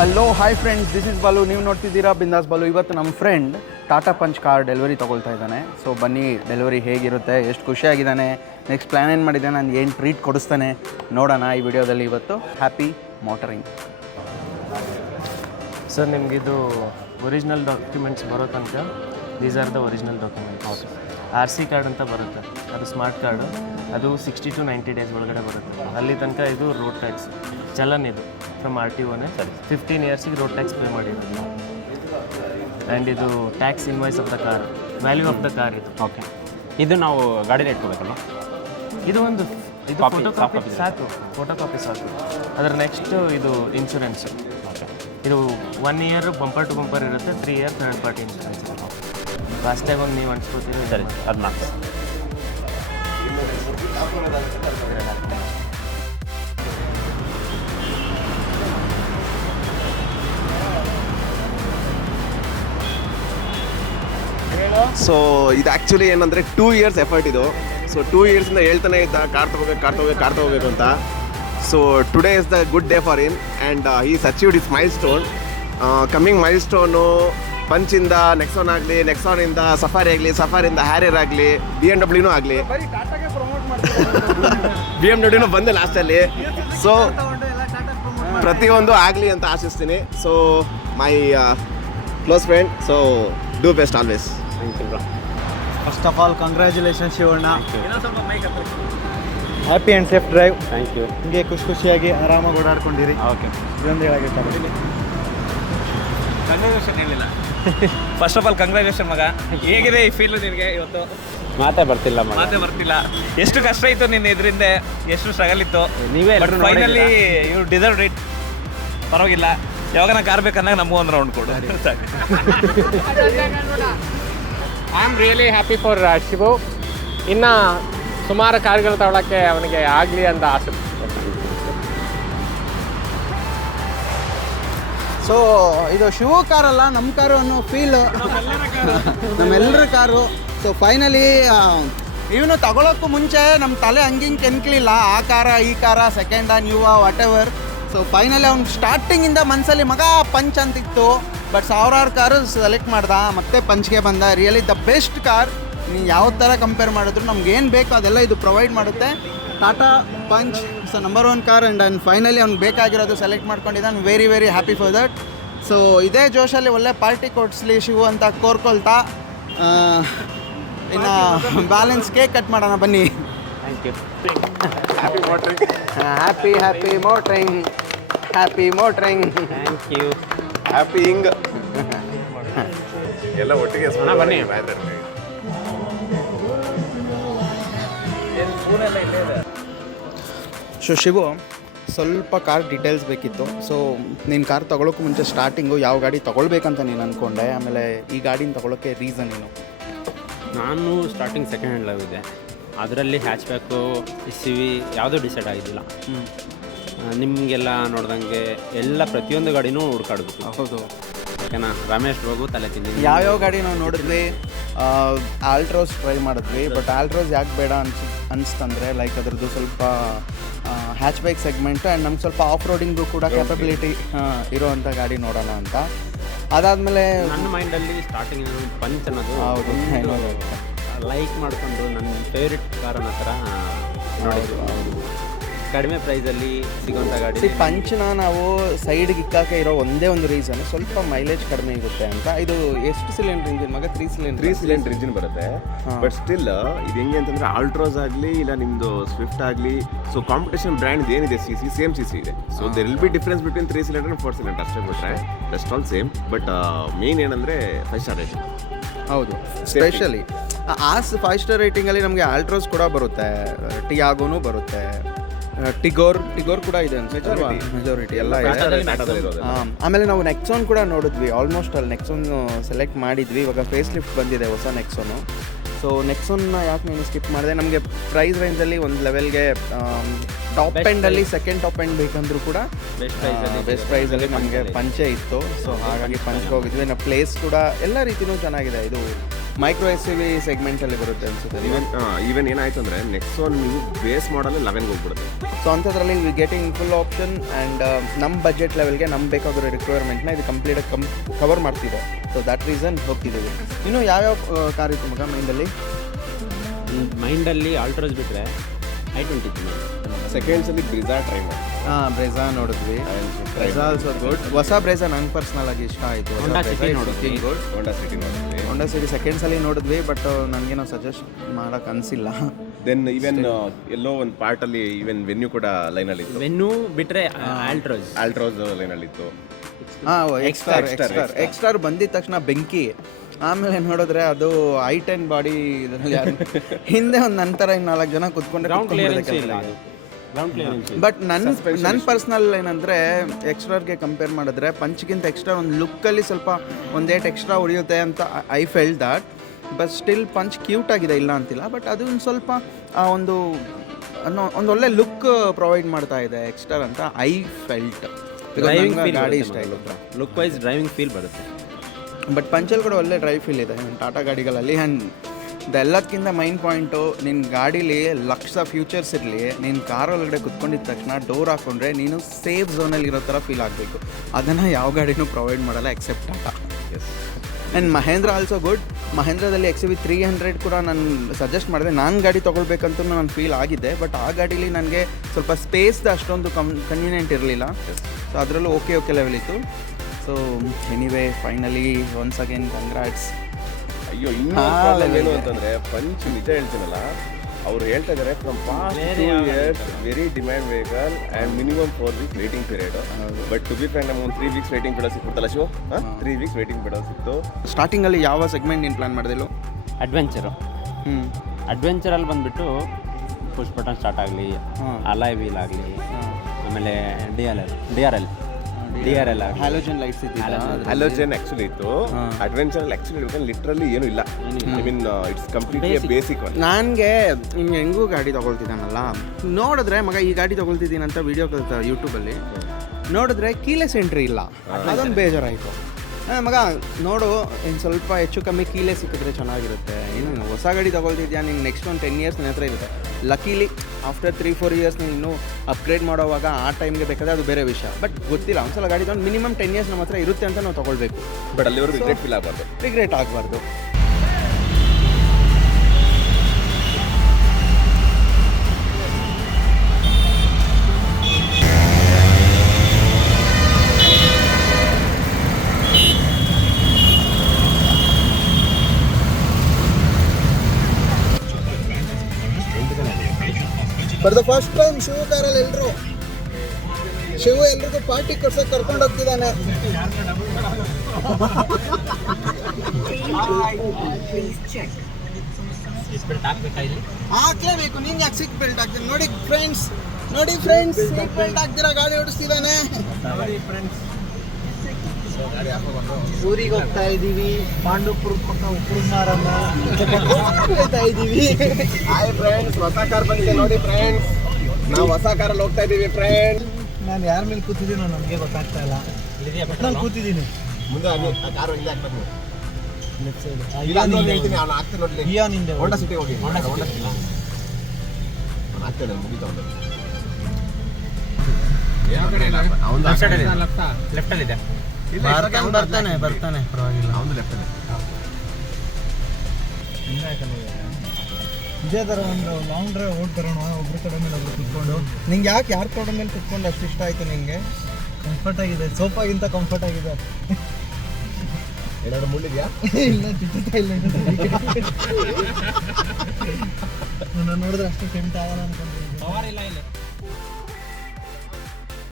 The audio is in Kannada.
Hello hi friends, this is Balu. ನೀವು ನೋಡ್ತಿದ್ದೀರಾ ಬಿಂದಾಸ್ ಬಾಲು. ಇವತ್ತು ನಮ್ಮ friend Tata punch car delivery ತೊಗೊಳ್ತಾ ಇದ್ದಾನೆ. ಸೊ ಬನ್ನಿ, ಡೆಲಿವರಿ ಹೇಗಿರುತ್ತೆ, ಎಷ್ಟು ಖುಷಿಯಾಗಿದ್ದಾನೆ, ನೆಕ್ಸ್ಟ್ ಪ್ಲ್ಯಾನ್ ಏನು ಮಾಡಿದ್ದಾನೆ, ನಾನು ಏನು ಟ್ರೀಟ್ ಕೊಡಿಸ್ತಾನೆ ನೋಡೋಣ ಈ ವಿಡಿಯೋದಲ್ಲಿ. ಇವತ್ತು ಹ್ಯಾಪಿ ಮೋಟರಿಂಗ್. ಸರ್ ನಿಮಗಿದು ಒರಿಜಿನಲ್ ಡಾಕ್ಯುಮೆಂಟ್ಸ್ ಬರೋ ತನಕ these are the original documents. RC card ಅಂತ ಬರುತ್ತೆ, ಅದು ಸ್ಮಾರ್ಟ್ ಕಾರ್ಡು. ಅದು 60 to 90 ಡೇಸ್ ಒಳಗಡೆ ಬರುತ್ತೆ. ಅಲ್ಲಿ ತನಕ ಇದು ರೋಡ್ ಟ್ಯಾಕ್ಸ್ ಚಲನ್, ಇದು ಫ್ರಮ್ RTOನೇ. 15 ಇಯರ್ಸಿಗೆ ರೋಡ್ ಟ್ಯಾಕ್ಸ್ ಪೇ ಮಾಡಿರೋದು. ಆ್ಯಂಡ್ ಇದು tax invoice of the car, value of the car ಇದು. ಓಕೆ, ಇದು ನಾವು ಗಾಡಿಲಿ ಇಟ್ಕೋಬೇಕಲ್ಲ? ಇದು ಒಂದು ಇದು Copy, photo soft copy copy. ಸಾಕು, ಫೋಟೋ ಕಾಪಿ ಸಾಕು. ಅದರ ನೆಕ್ಸ್ಟ್ ಇದು ಇನ್ಶೂರೆನ್ಸ್. ಓಕೆ, ಇದು 1 ಇಯರ್ ಬಂಪರ್ ಟು ಬಂಪರ್ ಇರುತ್ತೆ, 3 ಇಯರ್ ಥರ್ಡ್ ಪಾರ್ಟಿ ಇನ್ಶೂರೆನ್ಸ್. ಫಾಸ್ಟಾಗಿ ಒಂದು ನೀವು ಅನ್ಸ್ಕೋತೀರಿ. ಸರಿ, ಅದು ಮಾರ್ಕ್ಸ್. ಸೊ ಇದು ಆ್ಯಕ್ಚುಲಿ ಏನಂದರೆ 2 ಇಯರ್ಸ್ ಎಫರ್ಟ್ ಇದು. ಸೊ 2 ಇಯರ್ಸಿಂದ ಹೇಳ್ತಾನೆ ಇದ್ದ ಕಾರ್ ತೊಗೋಬೇಕು ಅಂತ. So today is the good day for him and is achieved is milestone. Coming milestone ಪಂಚಿಂದ ನೆಕ್ಸಾನ್ ಆಗಲಿ, ನೆಕ್ಸಾನಿಂದ ಸಫಾರಿ ಆಗಲಿ, ಸಫಾರಿಯಿಂದ ಹ್ಯಾರಿಯರ್ ಆಗಲಿ, BMW ಆಗಲಿ, BMW ಬಂದೆ ಲಾಸ್ಟಲ್ಲಿ. ಸೊ ಪ್ರತಿಯೊಂದು ಆಗಲಿ ಅಂತ ಆಶಿಸ್ತೀನಿ. So my close friend, so do best always. First of all congratulation Shivanna. Happy and safe drive. Thank you. ಹಿಂಗೆ ಖುಷಿಯಾಗಿ ಆರಾಮಾಗಿ ಓಡಾಡ್ಕೊಂಡಿರಿ. ಓಕೆ, ಇದೊಂದು ಹೇಳಾಗಿರ್ತಾರೆ. ಕಂಗ್ರ್ಯಾಚುಲೇಷನ್ ಹೇಳಿಲ್ಲ. ಫಸ್ಟ್ ಆಫ್ ಆಲ್ ಕಂಗ್ರ್ಯಾಚುಲೇಷನ್ ಮಗ. ಹೇಗಿದೆ ಈ ಫೀಲ್ ನಿನಗೆ ಇವತ್ತು? ಮಾತೇ ಬರ್ತಿಲ್ಲ ಮಗ. ಮಾತೇ ಬರ್ತಿಲ್ಲ. ಎಷ್ಟು ಕಷ್ಟ ಇತ್ತು ನಿನ್ನ ಇದರಿಂದ, ಎಷ್ಟು ಸ್ಟ್ರಗಲ್ ಇತ್ತು. ನೀವೇ but finally you deserve it. ಪರವಾಗಿಲ್ಲ, ಯಾವಾಗ ನಾ ಕಾರ್ ಬೇಕಂದಾಗ ನಮಗೂ ಒಂದು ರೌಂಡ್ ಕೊಡು. I am really happy for Shivu. ಇನ್ನು ಸುಮಾರು ಕಾರ್ಗಳು ತಗೊಳ್ಳೋಕ್ಕೆ ಅವನಿಗೆ ಆಗಲಿ ಅಂತ ಆಸೆ. ಸೊ ಇದು ಶಿವ ಕಾರಲ್ಲ, ನಮ್ಮ ಕಾರು ಅನ್ನೋ ಫೀಲ್ ನಮ್ಮೆಲ್ಲರ ಕಾರು. ಸೊ ಫೈನಲಿ ಇವನು ತಗೊಳಕ್ಕೂ ಮುಂಚೆ ನಮ್ಮ ತಲೆ ಹಂಗಿಂಗೆ ಕೆನ್ಕಲಿಲ್ಲ, ಆ ಕಾರ ಈ ಕಾರ ಸೆಕೆಂಡ ನ್ಯೂವಾ ವಾಟ್ ಎವರ್. ಸೊ ಫೈನಲಿ ಅವ್ನು ಸ್ಟಾರ್ಟಿಂಗಿಂದ ಮನಸ್ಸಲ್ಲಿ ಮಗ ಪಂಚ್ ಅಂತಿತ್ತು. ಬಟ್ ಸಾವಿರಾರು ಕಾರು ಸೆಲೆಕ್ಟ್ ಮಾಡ್ದ, ಮತ್ತೆ ಪಂಚ್ಗೆ ಬಂದ. Really the best car. ನೀವು ಯಾವ ಥರ ಕಂಪೇರ್ ಮಾಡಿದ್ರು ನಮ್ಗೆ ಏನು ಬೇಕೋ ಅದೆಲ್ಲ ಇದು ಪ್ರೊವೈಡ್ ಮಾಡುತ್ತೆ. Tata Punch it's number 1 car and finally ಅವ್ನಿಗೆ ಬೇಕಾಗಿರೋದು ಸೆಲೆಕ್ಟ್ ಮಾಡ್ಕೊಂಡಿದ್ದಾನೆ. Very very happy for that. So ಇದೇ ಜೋಶಲ್ಲಿ ಒಳ್ಳೆ ಪಾರ್ಟಿ ಕೊಡಿಸ್ಲಿ ಶಿವು ಅಂತ ಕೋರ್ಕೊಳ್ತಾ ಇನ್ನು ಬ್ಯಾಲೆನ್ಸ್ ಕೇಕ್ ಕಟ್ ಮಾಡೋಣ ಬನ್ನಿ. Thank you. Happy motoring, happy motoring. Thank you. Happy ಹಿಂಗ್ ಎಲ್ಲ ಒಟ್ಟಿಗೆ ಬನ್ನಿ. ಸೊ ಶಿವು, ಸ್ವಲ್ಪ ಕಾರ್ ಡೀಟೇಲ್ಸ್ ಬೇಕಿತ್ತು. ಸೊ ನೀನು ಕಾರ್ ತೊಗೊಳೋಕ್ಕೂ ಮುಂಚೆ ಸ್ಟಾರ್ಟಿಂಗು ಯಾವ ಗಾಡಿ ತೊಗೊಳ್ಬೇಕಂತ ನೀನು ಅಂದ್ಕೊಂಡೆ, ಆಮೇಲೆ ಈ ಗಾಡಿನ ತೊಗೊಳೋಕ್ಕೆ ರೀಸನ್ ಏನು? ನಾನು ಸ್ಟಾರ್ಟಿಂಗ್ ಸೆಕೆಂಡ್ ಹ್ಯಾಂಡ್ ಲವ್ ಇದೆ, ಅದರಲ್ಲಿ ಹ್ಯಾಚ್ ಬ್ಯಾಕು SUV ಯಾವುದೂ ಡಿಸೈಡ್ ಆಗಿದ್ದಿಲ್ಲ. ನಿಮಗೆಲ್ಲ ನೋಡ್ದಂಗೆ ಎಲ್ಲ ಪ್ರತಿಯೊಂದು ಗಾಡಿನೂ ಹುಡ್ಕಾಡ್ಬೇಕು. ಹೌದು, ಓಕೆನಾ? ರಮೇಶ್ ಬಾಬು ತಲೆ ತಿಂದಿದ್ದೀನಿ. ಯಾವ್ಯಾವ ಗಾಡಿ ನಾವು ನೋಡಿದ್ವಿ. ಆಲ್ಟ್ರೋಸ್ ಟ್ರೈ ಮಾಡಿದ್ವಿ, ಬಟ್ ಆಲ್ಟ್ರೋಸ್ ಯಾಕೆ ಬೇಡ ಅನಿಸ್ತಂದರೆ ಲೈಕ್ ಅದ್ರದ್ದು ಸ್ವಲ್ಪ ಹ್ಯಾಚ್ ಬ್ಯಾಕ್ ಸೆಗ್ಮೆಂಟು ಆ್ಯಂಡ್ ನಮ್ಗೆ ಸ್ವಲ್ಪ ಆಫ್ ರೋಡಿಂಗು ಕೂಡ ಕ್ಯಾಪಬಿಲಿಟಿ ಇರೋವಂಥ ಗಾಡಿ ನೋಡೋಣ ಅಂತ. ಅದಾದಮೇಲೆ ನನ್ನ ಮೈಂಡಲ್ಲಿ ಸ್ಟಾರ್ಟಿಂಗ್ ಪಂಚ್ ಅನ್ನೋದು ಹೌದು ಲೈಕ್ ಮಾಡಿಕೊಂಡು ನನ್ನ ಫೇವ್ರೆಟ್ ಕಾರ್ ಅನ್ನೋ ಥರ ನೋಡಿದ್ವಿ. ಕಡಿಮೆ ಪ್ರೈಸಲ್ಲಿ ಸಿಗೋಂಥ ಗಾಡಿ. ಪಂಚ್ನ ನಾವು ಸೈಡ್ಗೆ ಇಕ್ಕಾಕೆ ಇರೋ ಒಂದೇ ಒಂದು ರೀಸನ್ ಸ್ವಲ್ಪ ಮೈಲೇಜ್ ಕಡಿಮೆ ಇರುತ್ತೆ ಅಂತ. ಇದು ಎಷ್ಟು ಸಿಲಿಂಡರ್ ಇಂಜಿನ್ ಮಗ? 3 ಸಿಲಿಂಡರ್ ಇಂಜಿನ್ ಬರುತ್ತೆ. ಬಟ್ ಸ್ಟಿಲ್ ಇದು ಹೆಂಗೆ ಅಂತಂದ್ರೆ ಆಲ್ಟ್ರೋಸ್ ಆಗಲಿ ಇಲ್ಲ ನಿಮ್ಮದು ಸ್ವಿಫ್ಟ್ ಆಗಲಿ, ಸೊ ಕಾಂಪಿಟೇಷನ್ ಬ್ರ್ಯಾಂಡ್ ಏನಿದೆ ಸೇಮ್ CC ಇದೆ. So there will be difference between 3 cylinder and 4 cylinder ಅಷ್ಟೇ ಬಿಟ್ರೆ best all same. But main ಏನಂದರೆ 5 ಸ್ಟಾರ್ ರೇಟಿಂಗ್. ಹೌದು, ಸ್ಪೆಷಲಿ ಆ 5 ಸ್ಟಾರ್ ರೇಟಿಂಗಲ್ಲಿ ನಮಗೆ ಆಲ್ಟ್ರೋಸ್ ಕೂಡ ಬರುತ್ತೆ, ಟಿಯಾಗೋನು ಬರುತ್ತೆ, ಟಿಗೋರ್ ಕೂಡ ಇದೆ ಅನ್ಸುತ್ತೆ, ಮೆಜಾರಿಟಿ ಎಲ್ಲ ಇದೆ. ಆಮೇಲೆ ನಾವು ನೆಕ್ಸಾನ್ ಕೂಡ ನೋಡಿದ್ವಿ, ಆಲ್ಮೋಸ್ಟ್ ಅಲ್ಲಿ ನೆಕ್ಸಾನ್ ಸೆಲೆಕ್ಟ್ ಮಾಡಿದ್ವಿ. ಇವಾಗ ಫೇಸ್ ಲಿಫ್ಟ್ ಬಂದಿದೆ ಹೊಸ ನೆಕ್ಸಾನು. ಸೊ ನೆಕ್ಸಾನ್ನ ಯಾಕೆ ನೀನು ಸ್ಕಿಪ್ ಮಾಡಿದೆ? ನಮಗೆ ಪ್ರೈಸ್ ರೇಂಜಲ್ಲಿ ಒಂದು ಲೆವೆಲ್ಗೆ ಟಾಪ್ ಎಂಡಲ್ಲಿ ಸೆಕೆಂಡ್ ಟಾಪ್ ಎಂಡ್ ಬೇಕಂದ್ರೂ ಕೂಡ ಬೆಸ್ಟ್ ಪ್ರೈಸಲ್ಲಿ ನಮಗೆ ಪಂಚೆ ಇತ್ತು. ಸೊ ಹಾಗಾಗಿ ಪಂಚ್ಗೆ ಹೋಗಿದ್ವಿ. ನಾವು ಪ್ಲೇಸ್ ಕೂಡ ಎಲ್ಲ ರೀತಿಯೂ ಚೆನ್ನಾಗಿದೆ. ಇದು ಮೈಕ್ರೋ ಎಸ್ ಯು ವಿ ಸೆಗ್ಮೆಂಟಲ್ಲಿ ಬರುತ್ತೆ ಅನ್ಸುತ್ತೆ. ಈವನ್ ಏನಾಯ್ತು ಅಂದರೆ ನೆಕ್ಸಾನ್ ನೀವು ಬೇಸ್ ಮಾಡಲ್ 11ಗೆ ಹೋಗ್ಬಿಡುತ್ತೆ. ಸೊ ಅಂಥದ್ರಲ್ಲಿ we getting full option and ನಮ್ಮ ಬಜೆಟ್ ಲೆವೆಲ್ಗೆ ನಮ್ಗೆ ಬೇಕಾಗಿರೋ ರಿಕ್ವೈರ್ಮೆಂಟ್ನ ಇದು ಕಂಪ್ಲೀಟಾಗಿ ಕವರ್ ಮಾಡ್ತಿದೆ. ಸೊ ದ್ಯಾಟ್ ರೀಸನ್ ಹೋಗ್ತಿದ್ದೀವಿ. ಇನ್ನು ಯಾವ್ಯಾವ ಕಾರ್ ಇತ್ತು ಮಗ ಮೈಂಡಲ್ಲಿ? ಮೈಂಡಲ್ಲಿ ಆಲ್ಟ್ರೋಸ್ ಬಿಟ್ಟರೆ i20 ಸೆಕೆಂಡ್ಸಲ್ಲಿ ಬ್ರಿಜಾ ಟ್ರೈ ಮಾಡಿ. ಬ್ರೆಝಾ ನೋಡಿದ್ವಿ. Brezza also good. ಹೊಸ ಬ್ರೆಝಾ ನಂಗೆ ಪರ್ಸ್ನಲ್ ಆಗಿ ಇಷ್ಟ ಆಯಿತು. Honda City ನೋಡಿದ್ವಿ. ಗುಡ್. ಹೋಂಡಾ ಸಿಟಿ ನೋಡಿದ್ವಿ. ಹೋಂಡಾ ಸಿಟಿ ಸೆಕೆಂಡ್ಸಲ್ಲಿ ನೋಡಿದ್ವಿ, ಬಟ್ ನನಗೇನೋ ಸಜೆಸ್ಟ್ ಮಾಡೋಕೆ ಅನಿಸಿಲ್ಲ. ದೆನ್ ಈವನ್ ಎಲ್ಲೋ ಒಂದು ಪಾರ್ಟಲ್ಲಿ ಈವನ್ ವೆನ್ಯೂ ಕೂಡ ಲೈನಲ್ಲಿತ್ತು. ವೆನ್ನು ಬಿಟ್ಟರೆ ಆಲ್ಟ್ರೋಸ್ ಲೈನಲ್ಲಿತ್ತು. ಹಾಂ, ಎಕ್ಸ್ಟಾರ್ ಬಂದಿದ ತಕ್ಷಣ ಬೆಂಕಿ. ಆಮೇಲೆ ನೋಡಿದ್ರೆ ಅದು i10 ಬಾಡಿ ಇದರಲ್ಲಿ ಹಿಂದೆ ಒಂದು ನಂತರ 4 ಜನ ಕುತ್ಕೊಂಡ್ರೆ ಬಟ್ ನನ್ನ ಪರ್ಸ್ನಲ್ ಏನಂದರೆ ಎಕ್ಸ್ಟ್ರಾಗೆ ಕಂಪೇರ್ ಮಾಡಿದ್ರೆ ಪಂಚ್ಗಿಂತ ಎಕ್ಸ್ಟ್ರಾ ಒಂದು ಲುಕ್ಕಲ್ಲಿ ಸ್ವಲ್ಪ ಒಂದೇಟ್ ಎಕ್ಸ್ಟ್ರಾ ಉಳಿಯುತ್ತೆ ಅಂತ I felt that. But still punch cute ಆಗಿದೆ, ಇಲ್ಲ ಅಂತಿಲ್ಲ. ಬಟ್ ಅದು ಒಂದು ಸ್ವಲ್ಪ ಒಂದು ಒಳ್ಳೆ ಲುಕ್ ಪ್ರೊವೈಡ್ ಮಾಡ್ತಾ ಇದೆ ಎಕ್ಸ್ಟ್ರಾ ಅಂತ ಐ ಫೆಲ್ಟ್. ಗಾಡಿ ಇಷ್ಟ ಇಲ್ಲ, ಲುಕ್ ವೈಸ್ ಡ್ರೈವಿಂಗ್ ಫೀಲ್ ಬರುತ್ತೆ. ಬಟ್ ಪಂಚಲ್ಲಿ ಕೂಡ ಒಳ್ಳೆ ಡ್ರೈವ್ ಫೀಲ್ ಇದೆ ಟಾಟಾ ಗಾಡಿಗಳಲ್ಲಿ. ಆ್ಯಂಡ್ ಇದೆಲ್ಲದಕ್ಕಿಂತ ಮೈನ್ ಪಾಯಿಂಟು, ನಿನ್ನ ಗಾಡೀಲಿ ಲಕ್ಷ ಫ್ಯೂಚರ್ಸ್ ಇರಲಿ, ನೀನು ಕಾರ್ ಒಳಗಡೆ ಕುತ್ಕೊಂಡಿದ್ದ ತಕ್ಷಣ ಡೋರ್ ಹಾಕ್ಕೊಂಡ್ರೆ ನೀನು ಸೇಫ್ ಝೋನಲ್ಲಿ ಇರೋ ಥರ ಫೀಲ್ ಆಗಬೇಕು. ಅದನ್ನು ಯಾವ ಗಾಡಿನೂ ಪ್ರೊವೈಡ್ ಮಾಡಲ್ಲ except Tata. And Mahindra also good. ಮಹೇಂದ್ರದಲ್ಲಿ XUV 300 ಕೂಡ ನಾನು ಸಜೆಸ್ಟ್ ಮಾಡಿದೆ. ನಾನು ಗಾಡಿ ತೊಗೊಳ್ಬೇಕಂತೂ ನಾನು ಫೀಲ್ ಆಗಿದ್ದೆ, ಬಟ್ ಆ ಗಾಡೀಲಿ ನನಗೆ ಸ್ವಲ್ಪ ಸ್ಪೇಸ್ದು ಅಷ್ಟೊಂದು ಕನ್ವೀನಿಯೆಂಟ್ ಇರಲಿಲ್ಲ. ಸೊ ಅದರಲ್ಲೂ ಓಕೆ ಲೆವೆಲ್ ಇತ್ತು. So anyway finally once again congrats. ಅಯ್ಯೋ, ಇನ್ನೊಂದು ಏನು ಅಂತಂದರೆ ಪಂಚ್ ನಿಜ ಹೇಳ್ತೀನಲ್ಲ, ಅವ್ರು ಹೇಳ್ತಾ ಇದ್ದಾರೆ from past 2 years very demand vehicle and minimum 4 weeks waiting period. But to be frank ನಮ್ಗೆ ಒಂದು 3 weeks ವೇಟಿಂಗ್ ಪೀರಿಯಡ್ ಸಿಕ್ಬಿಡ್ತಲ್ಲ ಶಿವ. 3 weeks ವೇಟಿಂಗ್ ಪೀರಿಯಡ್ ಸಿಕ್ತು. ಸ್ಟಾರ್ಟಿಂಗಲ್ಲಿ ಯಾವ ಸೆಗ್ಮೆಂಟ್ ನೀನು ಪ್ಲ್ಯಾನ್ ಮಾಡಿದೆಲ್ಲೋ? ಅಡ್ವೆಂಚರಲ್ಲಿ ಬಂದುಬಿಟ್ಟು ಪುಷ್ ಬಟನ್ ಸ್ಟಾರ್ಟ್ ಆಗಲಿ, ಅಲಾಯ್ ವೀಲ್ ಆಗಲಿ, ಆಮೇಲೆ DRL ಆಗಲಿ, ಹ್ಯಾಲೋಜನ್ ಲೈಟ್ಸ್ ಇದ್ದಿಲ್ಲ. ಹ್ಯಾಲೋಜನ್ ಆ್ಯಕ್ಚುಲಿ ಇತ್ತು. ಅಡ್ವೆಂಚರಲ್ಲಿ ಆ್ಯಕ್ಚುಲಿ ಲಿಟ್ರಲಿ ಏನೂ ಇಲ್ಲ. I mean it's completely basic one. ನನಗೆ ನಿಮ್ಗೆ ಹೆಂಗೂ ಗಾಡಿ ತೊಗೊಳ್ತಿದ್ದಾನಲ್ಲ, ನೋಡಿದ್ರೆ ಮಗ ಈ ಗಾಡಿ ತೊಗೊಳ್ತಿದ್ದೀನಿ ಅಂತ ವೀಡಿಯೋ ಕಲಿತ ಯೂಟ್ಯೂಬಲ್ಲಿ ನೋಡಿದ್ರೆ ಕೀಲೆಸ್ ಎಂಟ್ರಿ ಇಲ್ಲ. ಅದೊಂದು ಬೇಜಾರಾಯಿತು. ಮಗ ನೋಡು, ಇನ್ನು ಸ್ವಲ್ಪ ಹೆಚ್ಚು ಕಮ್ಮಿ ಕೀಲೇ ಸಿಕ್ಕಿದ್ರೆ ಚೆನ್ನಾಗಿರುತ್ತೆ. ಇನ್ನು ಹೊಸ ಗಾಡಿ ತೊಗೊಳ್ತಿದ್ಯಾ, ನಿಂಗೆ ನೆಕ್ಸ್ಟ್ ಒಂದು 10 years ನನ್ನ ಹತ್ರ ಇರುತ್ತೆ. ಲಕ್ಕೀಲಿ ಆಫ್ಟರ್ 3-4 years ನೀನು ಇನ್ನೂ ಅಪ್ಗ್ರೇಡ್ ಮಾಡೋವಾಗ ಆ ಟೈಮ್ಗೆ ಬೇಕಾದ್ರೆ ಅದು ಬೇರೆ ವಿಷಯ. ಬಟ್ ಗೊತ್ತಿಲ್ಲ, ಒಂದ್ಸಲ ಗಾಡಿ ತೊಗೊಂಡು ಮಿನಿಮಮ್ 10 years ನಮ್ಮ ಹತ್ರ ಇರುತ್ತೆ ಅಂತ ನಾವು ತೊಗೊಳ್ಬೇಕು. ಬಟ್ ಅಲ್ಲಿವರೆಗೂ ರಿಗ್ರೆಟ್ ಫೀಲ್ ಆಗಬಾರ್ದು. ರಿಗ್ರೆಟ್ ಆಗಬಾರ್ದು. For the first time Shiva ಕಾರಲ್ಲಿ ಎಲ್ರಿಗೂ ಪಾರ್ಟಿ ಕೊಡ್ಸೋಕೆ ಕರ್ಕೊಂಡು ಹೋಗ್ತಿದ್ದಾನೆ. ಹಾಕ್ಲೇಬೇಕು. ನೀನು ಯಾಕೆ ಸೀಟ್ ಬೆಲ್ಟ್ ಹಾಕ್ತೀನಿ? ನೋಡಿ ಫ್ರೆಂಡ್ಸ್, ಸೀಟ್ ಬೆಲ್ಟ್ ಹಾಕ್ದಿರಾ ಗಾಡಿ ಓಡಿಸ್ತಿದ್ದಾನೆ. ಊರಿಗೆ ಹೋಗ್ತಾ ಇದ್ದೀವಿ, ಪಾಂಡವಪುರ ಪಕ್ಕ ಉಪ್ಪುಮಾರಮ್ಮ ಹೋಗ್ತಾ ಇದ್ದೀವಿ. ಹಾಯ್ ಫ್ರೆಂಡ್ಸ್, ಹೊಸ ಕಾರ್ ಬಂದಿದೆ ನೋಡಿ ಫ್ರೆಂಡ್ಸ್. ನಾವು ಹೊಸ ಕಾರಲ್ಲಿ ಹೋಗ್ತಾ ಇದ್ದೀವಿ ಫ್ರೆಂಡ್ಸ್. ನಾನು ಯಾರ ಮೇಲೆ ಕೂತಿದ್ದೀನೋ ನಮಗೆ ಗೊತ್ತಾಗ್ತಾ ಇಲ್ಲ. ನಾನು ಕೂತಿದ್ದೀನಿ ಮುಂದೆ ಕಾರು ಹಿಂದೆ ಹಾಕ್ಬೇಕು. ಲೆಫ್ಟ್ ಸೈಡ್ ಹೇಳ್ತೀನಿ, ಅವ್ನು ಹಾಕ್ತೀನಿ ನೋಡಿ. ಹೋಂಡಾ ಸಿಟಿ ಹೋಗಿ, ಹೋಂಡಾ ಸಿಟಿ ನಾನು ಹಾಕ್ತೇನೆ, ಮುಗಿತಾ ಲೆಫ್ಟಲ್ಲಿದೆ. ಬರ್ತಾನೆ ಪರವಾಗಿಲ್ಲ. ಅವನು ಲೆಫ್ಟಲ್ಲಿ. ಇದೇ ಥರ ಒಂದು ಲಾಂಗ್ ಡ್ರೈವ್ ಓಡ್ತಾರೋಣ, ಒಬ್ರ ಕಡೆ ಮೇಲೆ ಒಬ್ರು ಕುತ್ಕೊಂಡು. ನಿಂಗೆ ಯಾಕೆ ಯಾರ ಕಡೆ ಮೇಲೆ ಕುತ್ಕೊಂಡು ಅಷ್ಟು ಇಷ್ಟ ಆಯಿತು ನಿನಗೆ? ಕಂಫರ್ಟ್ ಆಗಿದೆ, ಸೋಫಾಗಿಂತ ಕಂಫರ್ಟ್ ಆಗಿದೆ. ಏನಾದ್ರು ಮುಳ್ಳಿದ್ಯಾ? ಇಲ್ಲ, ಚಿಕ್ಕ ಇಲ್ಲ. ನಾನು ನೋಡಿದ್ರೆ ಅಷ್ಟು ಟೆಂಟ್ ಆಗಲ್ಲ ಅನ್ಕೊಂಡ್ರೆ.